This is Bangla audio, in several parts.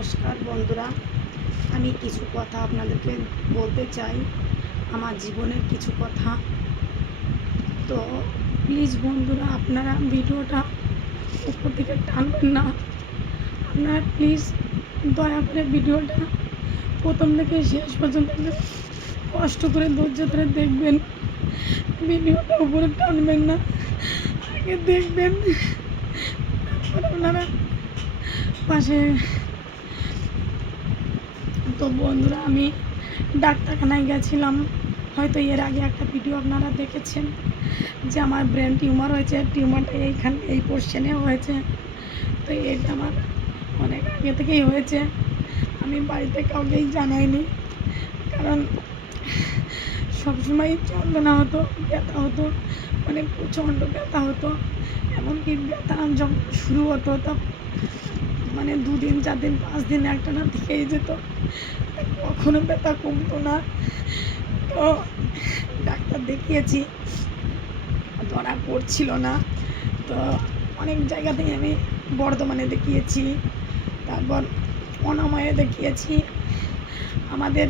নমস্কার বন্ধুরা। আমি কিছু কথা আপনাদেরকে বলতে চাই। আমার জীবনের কিছু কথা। তো প্লিজ বন্ধুরা, আপনারা ভিডিওটা উপর দিকে টানবেন না। আপনারা প্লিজ দয়া করে ভিডিওটা প্রথম থেকে শেষ পর্যন্ত কষ্ট করে, ধৈর্য ধরে দেখবেন। ভিডিওটা উপরে টানবেন না, আগে দেখবেন। আপনারা পাশে তো বন্ধুরা, আমি ডাক্তারখানায় গেছিলাম। হয়তো এর আগে একটা ভিডিও আপনারা দেখেছেন যে আমার ব্রেন টিউমার হয়েছে টিউমারটা এইখান, এই পোর্শনে হয়েছে। তো এটা আমার অনেক আগে থেকেই হয়েছে। আমি বাড়িতে কাউকেই জানাইনি, কারণ সবসময় যন্ত্রণা হতো, ব্যথা হতো মানে প্রচণ্ড ব্যথা হতো। এমনকি ব্যথা যখন শুরু হতো, তখন মানে দুদিন চার দিন পাঁচ দিন একটা না থেকেই যেত। কখনো ব্যথা কমতো না। তো ডাক্তার দেখিয়েছি, ধরা পড়ছিল না। তো অনেক জায়গা থেকে আমি বর্ধমানে দেখিয়েছি, তারপর অনাময়ে দেখিয়েছি। আমাদের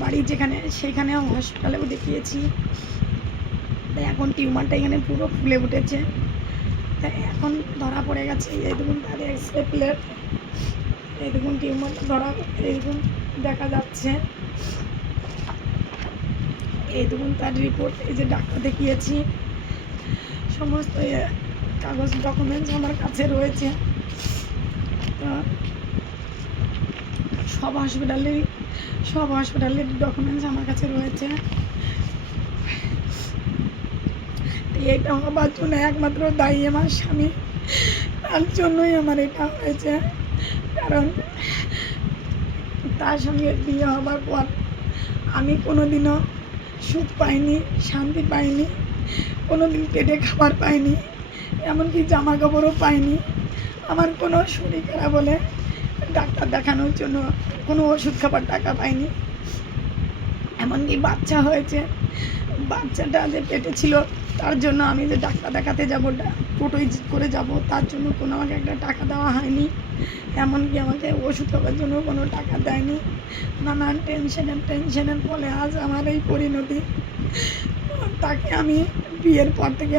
বাড়ি যেখানে, সেখানেও হসপিটালেও দেখিয়েছি। এখন টিউমারটা এখানে পুরো ফুলে উঠেছে। এখন ধরা পড়ে গেছে, এই দেখুন তার এক্স রে প্লেট এই দেখুন টিউমার ধরা, এই দেখুন দেখা যাচ্ছে। এই দেখুন তার রিপোর্ট এই যে ডাক্তার দেখিয়েছি, সমস্ত কাগজ ডকুমেন্টস আমার কাছে রয়েছে। সব হসপিটালেরই সব হসপিটালের ডকুমেন্টস আমার কাছে রয়েছে তো এটা হবার জন্য একমাত্র দায়ী আমার স্বামী। তার জন্যই আমার এটা হয়েছে। কারণ তার সঙ্গে বিয়ে হবার পর আমি কোনো দিনও সুখ পাইনি, শান্তি পাইনি কোনো দিন পেটে খাবার পাইনি, এমনকি জামা কাপড়ও পাইনি। আমার কোনো শরীর খারাপ হলে ডাক্তার দেখানোর জন্য কোনো ওষুধ খাবার টাকা পাইনি। এমনকি বাচ্চা হয়েছে। বাচ্চাটা যে পেটে ছিল তার জন্য আমি যে ডাক্তার দেখাতে যাব টোটোয় করে যাব, তার জন্য কোনো আমাকে একটা টাকা দেওয়া হয়নি। এমনকি আমাকে ওষুধ খাবার জন্য কোনো টাকা দেয়নি। নানান টেনশনের টেনশনের ফলে আজ আমার এই পরিণতি। তাকে আমি বিয়ের পর থেকে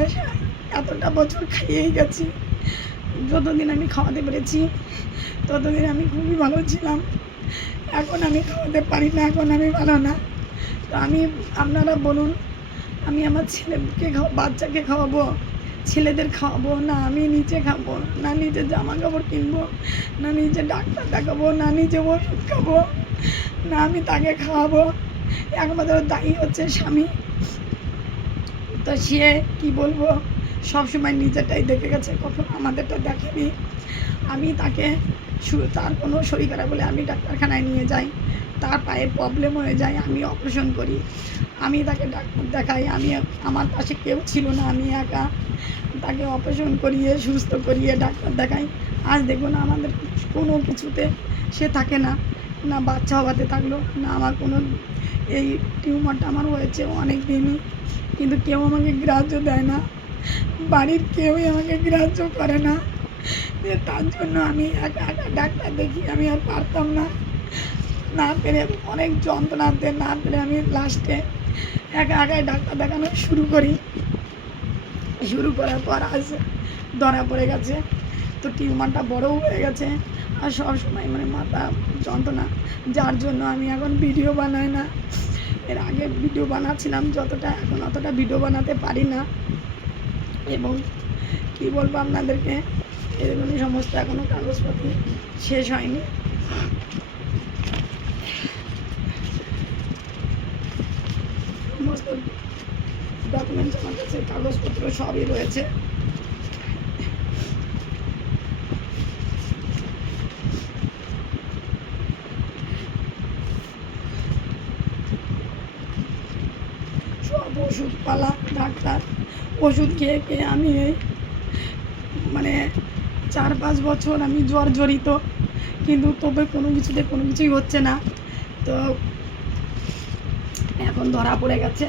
এতটা বছর খাইয়েই গেছি। যতদিন আমি খাওয়াতে পেরেছি, ততদিন আমি খুবই ভালো ছিলাম। এখন আমি খাওয়াতে পারি না, এখন আমি ভালো না। তো আমি, আপনারা বলুন আমি আমার ছেলেকে বাচ্চাকে খাওয়াবো, ছেলেদের খাওয়াবো, না আমি নিজে খাব, না নিজে জামা কাপড় কিনবো, না নিজে ডাক্তার দেখাবো, না নিজে ওষুধ খাব, না আমি তাকে খাওয়াবো। একমাত্র দায়ী হচ্ছে স্বামী। তো সে কি বলব? সবসময় নিজেরটাই দেখে গেছে, কখন আমাদেরটা দেখেনি। আমি তাকে তার কোনো শরীর খারাপ বলে আমি ডাক্তারখানায় নিয়ে যাই। তার পায়ে প্রবলেম হয়ে যায়, আমি অপারেশন করি। আমি তাকে ডাক্তার দেখাই, আমি আমার পাশে কেউ ছিল না, আমি একা তাকে অপারেশন করিয়ে, সুস্থ করিয়ে ডাক্তার দেখাই। আজ দেখুন আমাদের কোনো কিছুতে সে থাকে না না বাচ্চা হওয়াতে থাকল, না আমার কোনো এই টিউমারটা আমার হয়েছে অনেক দিনই কিন্তু কেউ আমাকে গ্রাহ্য দেয় না, বাড়ির কেউই আমাকে গ্রাহ্য করে না। তার জন্য আমি একা একা ডাক্তার দেখি আমি আর পারতাম না। না পেরে অনেক যন্ত্রণাতে না পেরে আমি লাস্টে একা একাই ডাক্তার দেখানো শুরু করি। শুরু করার পর আজ ধরা পড়ে গেছে, তো টিউমারটা বড়ও হয়ে গেছে। আর সব সময় মানে মাথা যন্ত্রণা, যার জন্য আমি এখন ভিডিও বানাই না। এর আগে ভিডিও বানাচ্ছিলাম যতটা, এখন অতটা ভিডিও বানাতে পারি না। এবং কী বলব আপনাদেরকে, এরকমই সমস্ত এখনও কাগজপত্র শেষ হয়নি। সমস্ত ডকুমেন্টস আমার কাছে, কাগজপত্র সবই রয়েছে। সব ওষুধপালা, ডাক্তার, ওষুধ খেয়ে খেয়ে আমি মানে চার পাঁচ বছর আমি জ্বর জড়িত। কিন্তু তবে কোনো কিছুতে কোনো কিছুই হচ্ছে না। তো এখন ধরা পড়ে গেছে।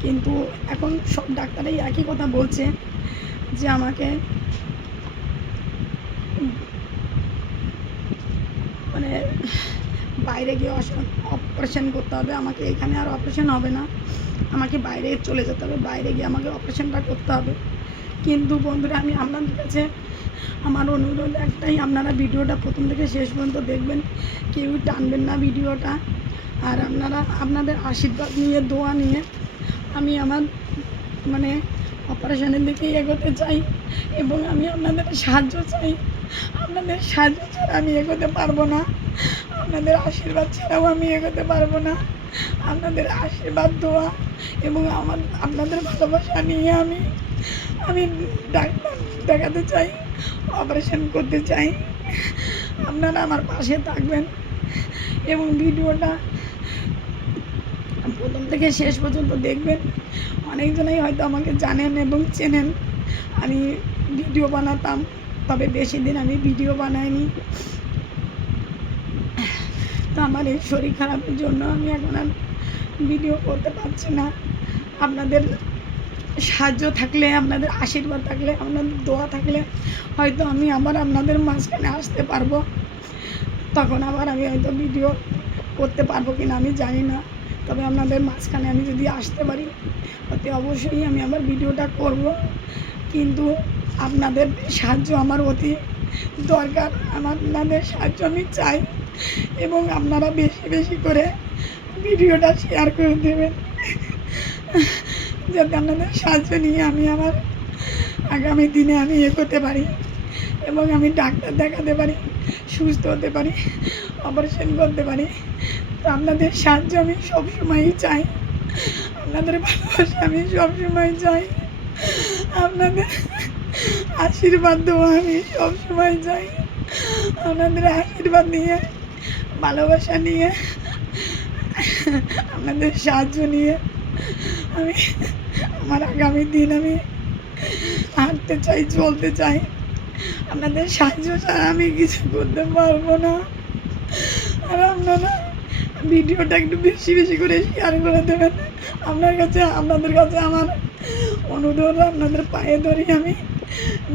কিন্তু এখন সব ডাক্তারই একই কথা বলছে যে আমাকে মানে বাইরে গিয়ে অপারেশন করতে হবে। আমাকে এখানে আর অপারেশন হবে না। আমাকে বাইরে চলে যেতে হবে। বাইরে গিয়ে আমাকে অপারেশনটা করতে হবে। কিন্তু বন্ধুরা আমি আপনাদের কাছে আমার অনুরোধ একটাই, আপনারা ভিডিওটা প্রথম থেকে শেষ পর্যন্ত দেখবেন, কেউ টানবেন না ভিডিওটা। আর আপনারা, আপনাদের আশীর্বাদ নিয়ে, দোয়া নিয়ে আমি আমার মানে অপারেশনের দিকেই এগোতে চাই এবং আমি আপনাদের সাহায্য চাই। আপনাদের সাহায্য ছাড়া আমি এগোতে পারব না। আপনাদের আশীর্বাদ ছাড়াও আমি এগোতে পারব না। আপনাদের আশীর্বাদ, দোয়া এবং আমার, আপনাদের ভালোবাসা নিয়ে আমি আমি ডাক্তার দেখাতে চাই। অপারেশন করতে চাই। আপনারা আমার পাশে থাকবেন এবং ভিডিওটা প্রথম থেকে শেষ পর্যন্ত দেখবেন। অনেকজনাই হয়তো আমাকে জানেন এবং চেনেন। আমি ভিডিও বানাতাম, তবে বেশি দিন আমি ভিডিও বানাইনি। তো আমার এই শরীর খারাপের জন্য আমি এখন আর ভিডিও করতে পারছি না। আপনাদের সাহায্য থাকলে, আপনাদের আশীর্বাদ থাকলে, আপনাদের দোয়া থাকলে, হয়তো আমি আবার আপনাদের মাঝখানে আসতে পারব। তখন আবার আমি হয়তো ভিডিও করতে পারব কি না আমি জানি না। তবে আপনাদের মাঝখানে আমি যদি আসতে পারি, অতি অবশ্যই আমি আমার ভিডিওটা করব। কিন্তু আপনাদের সাহায্য আমার অতি দরকার। আমার আপনাদের সাহায্য আমি চাই এবং আপনারা বেশি বেশি করে ভিডিওটা শেয়ার করে দেবেন। যাতে আপনাদের সাহায্য নিয়ে আমি আমার আগামী দিনে আমি এ করতে পারি এবং আমি ডাক্তার দেখাতে পারি, সুস্থ হতে পারি অপারেশন করতে পারি। তো আপনাদের সাহায্য আমি সবসময়ই চাই। আপনাদের ভালোবাসা আমি সবসময় চাই। আপনাদের আশীর্বাদ দেওয়া আমি সবসময় চাই। আপনাদের আশীর্বাদ নিয়ে, ভালোবাসা নিয়ে, আপনাদের সাহায্য নিয়ে আমি আমার আগামী দিন আমি হাঁটতে চাই, চলতে চাই। আপনাদের সাহায্য ছাড়া আমি কিছু করতে পারব না। আর আপনারা ভিডিওটা একটু বেশি বেশি করে শেয়ার করে দেবেন। আপনার কাছে, আপনাদের কাছে আমার অনুরোধ, আপনাদের পায়ে ধরি আমি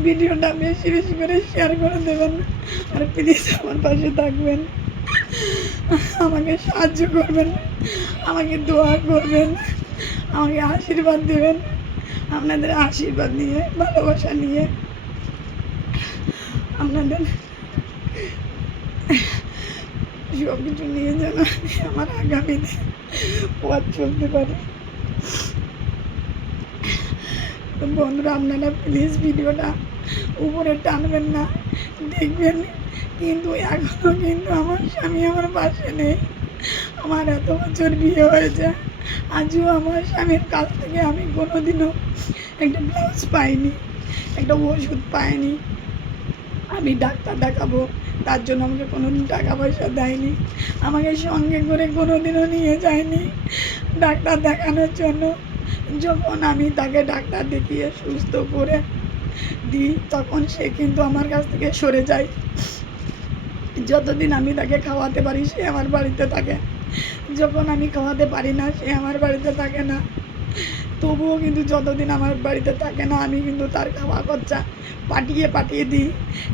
ভিডিওটা বেশি বেশি করে শেয়ার করে দেবেন। আর প্লিজ আমার পাশে থাকবেন। আমাকে সাহায্য করবেন। আমাকে দোয়া করবেন। আমাকে আশীর্বাদ দেবেন। আপনাদের আশীর্বাদ নিয়ে, ভালোবাসা নিয়ে। আপনাদের সব কিছু নিয়ে যেন আমি আমার আগামী দিন পথ চলতে পারে। তো বন্ধুরা, আপনারা প্লিজ ভিডিওটা উপরে টানবেন না, দেখবেন কিন্তু এখনও কিন্তু আমার স্বামী আমার পাশে নেই। আমার এত বছর বিয়ে হয়েছে। আজও আমার স্বামীর কাছ থেকে আমি কোনোদিনও একটা ব্লাউজ পাইনি, একটা ওষুধ পাইনি। আমি ডাক্তার দেখাবো, তার জন্য আমাকে কোনোদিন টাকা পয়সা দেয়নি। আমাকে সঙ্গে করে কোনোদিনও নিয়ে যায়নি। ডাক্তার দেখানোর জন্য যখন আমি তাকে ডাক্তার দেখিয়ে সুস্থ করে দিই, তখন সে কিন্তু আমার কাছ থেকে সরে যায়। যতদিন আমি তাকে খাওয়াতে পারি, সে আমার বাড়িতে থাকে। যখন আমি খাওয়াতে পারি না, সে আমার বাড়িতে থাকে না। তবুও কিন্তু যতদিন আমার বাড়িতে থাকে না, আমি কিন্তু তার খাওয়া খরচা পাঠিয়ে পাঠিয়ে দিই।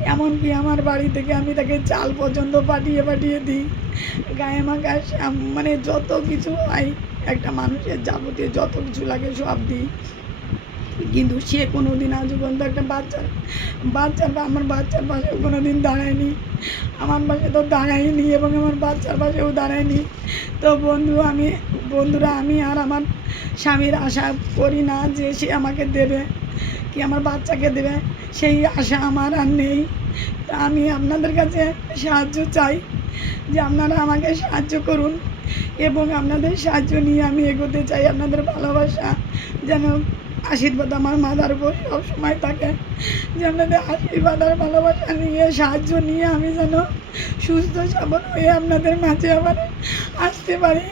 এমনকি আমার বাড়ি থেকে আমি তাকে চাল পর্যন্ত পাঠিয়ে পাঠিয়ে দিই। গায়ে মাখা মানে যত কিছু হয়, একটা মানুষের যাবতীয় যত কিছু লাগে সব দিই। কিন্তু সে কোনো দিন আজ পর্যন্ত একটা বাচ্চার বা আমার বাচ্চার পাশেও কোনো দিন দাঁড়ায়নি। আমার পাশে তো দাঁড়ায়নি এবং আমার বাচ্চার পাশেও দাঁড়ায়নি। তো বন্ধু, আমি, বন্ধুরা, আমি আর আমার স্বামীর আশা করি না যে সে আমাকে দেবে, কি আমার বাচ্চাকে দেবে। সেই আশা আমার আর নেই। তা আমি আপনাদের কাছে সাহায্য চাই যে আপনারা আমাকে সাহায্য করুন। এবং আপনাদের সাহায্য নিয়ে আমি এগোতে চাই, আপনাদের ভালোবাসা যেন আশীর্বাদ আমার মাথার উপর সবসময় থাকে। যে আপনাদের আশীর্বাদ আর ভালোবাসা নিয়ে, সাহায্য নিয়ে আমি যেন সুস্থ, সবল হয়ে আপনাদের মাঝে আবার আসতে পারি।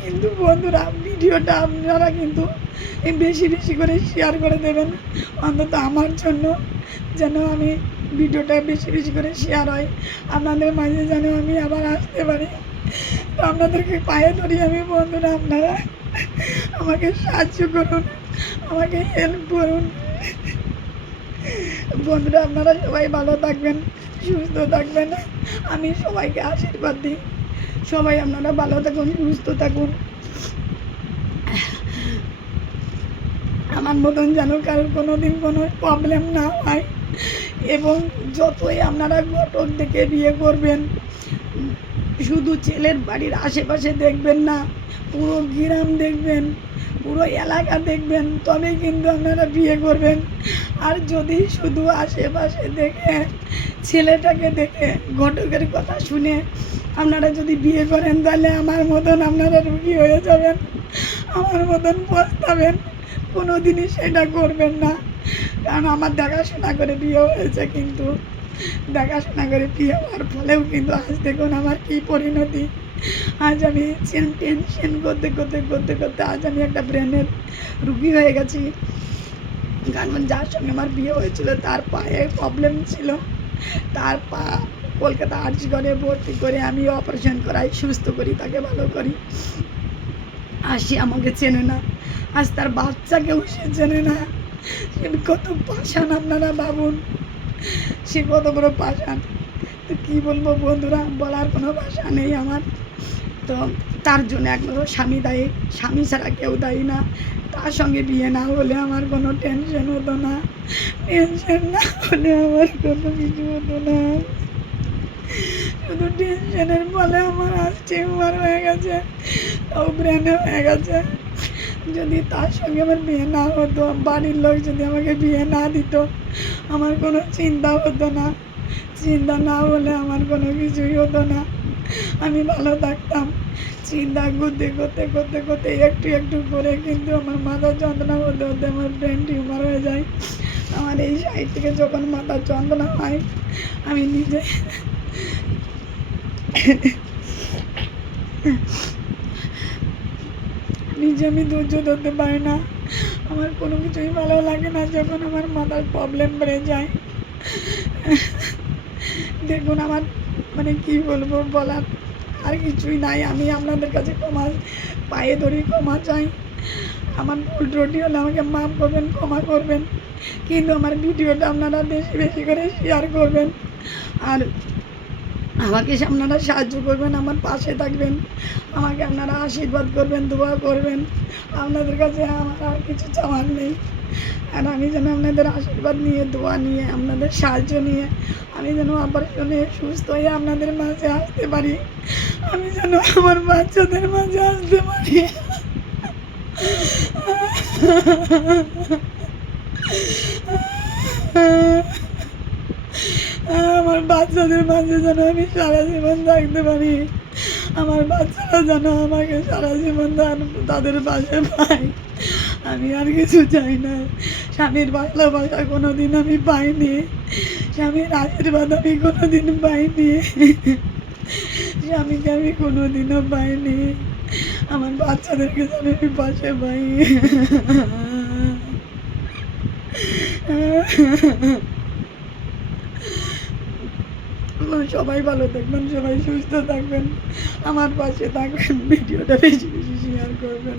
কিন্তু বন্ধুরা, ভিডিওটা আপনারা কিন্তু বেশি বেশি করে শেয়ার করে দেবেন। অন্তত আমার জন্য যেন আমি ভিডিওটা বেশি বেশি করে শেয়ার হয়। আপনাদের মাঝে যেন আমি আবার আসতে পারি। আপনাদেরকে পায়ে ধরি আমি বন্ধুরা, আপনারা আমাকে সাহায্য করুন, আমাকে হেল্প করুন। বন্ধুরা, আপনারা সবাই ভালো থাকবেন, সুস্থ থাকবেন। আমি সবাইকে আশীর্বাদ দিই। সবাই আপনারা ভালো থাকুন, সুস্থ থাকুন। আমার মতন যেন কারোর কোনো দিন কোনো প্রবলেম না হয়। এবং যতই আপনারা ঘটক দেখে বিয়ে করবেন শুধু ছেলের বাড়ির আশেপাশে দেখবেন না, পুরো গ্রাম দেখবেন, পুরো এলাকা দেখবেন তবে কিন্তু আপনারা বিয়ে করবেন। আর যদি শুধু আশেপাশে দেখে, ছেলেটাকে দেখে, ঘটকের কথা শুনে আপনারা যদি বিয়ে করেন, তাহলে আমার মতন আপনারা রুগী হয়ে যাবেন, আমার মতন পস্তাবেন কোনো দিনই সেটা করবেন না। কারণ আমার দেখাশোনা করে বিয়ে হয়েছে কিন্তু। দেখাশোনা করে বিয়ে হওয়ার ফলেও কিন্তু আজ দেখুন আমার কী পরিণতি। আজ আমি টেনশন করতে করতে করতে করতে আজ আমি একটা ব্রেনের রুগী হয়ে গেছি। কারণ যার সঙ্গে আমার বিয়ে হয়েছিল, তার পায়ে প্রবলেম ছিল। তার পা কলকাতা আর্জি করে ভর্তি করে আমি অপারেশন করাই, সুস্থ করি, তাকে ভালো করি। আসি আমাকে চেনে না। আজ তার বাচ্চাকেও সে চেনে না। কত পাষাণ আপনারা ভাবুন। সে কত বড় পাষাণ। তো কী বলব বন্ধুরা, বলার কোনো ভাষা নেই আমার। তো তার জন্য একমাত্র স্বামী দায়ী। স্বামী ছাড়া কেউ দায়ী না। তার সঙ্গে বিয়ে না হলে আমার কোনো টেনশন হতো না। টেনশন না হলে আমার কোনো কিছু হতো না। শুধু টেনশনের ফলে আমার আজ টিউমার হয়ে গেছে। তাও ব্রেনে হয়ে গেছে। যদি তার সঙ্গে আমার বিয়ে না হতো, বাড়ির লোক যদি আমাকে বিয়ে না দিত আমার কোনো চিন্তা হতো না। চিন্তা না হলে আমার কোনো কিছুই হতো না। আমি ভালো থাকতাম। চিন্তা করতে করতে করতে করতে একটু একটু করে কিন্তু আমার মাথা যন্ত্রণা হতে হতে আমার ব্রেন টিউমার হয়ে যায়। আমার এই সাইড থেকে যখন মাথা যন্ত্রণা হয়, আমি নিজে নিজে আমি ধৈর্য ধরতে পারি না। আমার কোনো কিছুই ভালো লাগে না যখন আমার মাথার প্রবলেম বেড়ে যায়। দেখুন আমার মানে কি বলব বলার আর কিছুই নাই। আমি আপনাদের কাছে ক্ষমা, পায়ে ধরি ক্ষমা চাই। আমার ভুল ত্রুটি হলে আমাকে মাফ করবেন, ক্ষমা করবেন। কিন্তু আমার ভিডিওটা আপনারা বেশি বেশি করে শেয়ার করবেন। আর আমাকে আপনারা সাহায্য করবেন, আমার পাশে থাকবেন, আমাকে আপনারা আশীর্বাদ করবেন, দোয়া করবেন। আপনাদের কাছে আমার আর কিছু চাওয়ার নেই। আর আমি যেন আপনাদের আশীর্বাদ নিয়ে, দোয়া নিয়ে, আপনাদের সাহায্য নিয়ে, আমি যেন অপারেশনে সুস্থ হয়ে আপনাদের মাঝে আসতে পারি। আমি যেন আমার বাচ্চাদের মাঝে আসতে পারি। আমার বাচ্চাদের মাঝে যেন আমি সারা জীবন থাকতে পারি। আমার বাচ্চারা যেন আমাকে সারা জীবন তাদের পাশে পায়। আমি আর কিছু চাই না। স্বামীর ভালোবাসা কোনো দিন আমি পাইনি। স্বামীর আশীর্বাদ আমি কোনো দিন পাইনি। স্বামীকে আমি কোনো দিনও পাইনি। আমার বাচ্চাদেরকে যেন আমি পাশে পাই। সবাই ভালো থাকবেন সবাই সুস্থ থাকবেন। আমার পাশে থাকবেন। ভিডিওটা বেশি বেশি শেয়ার করবেন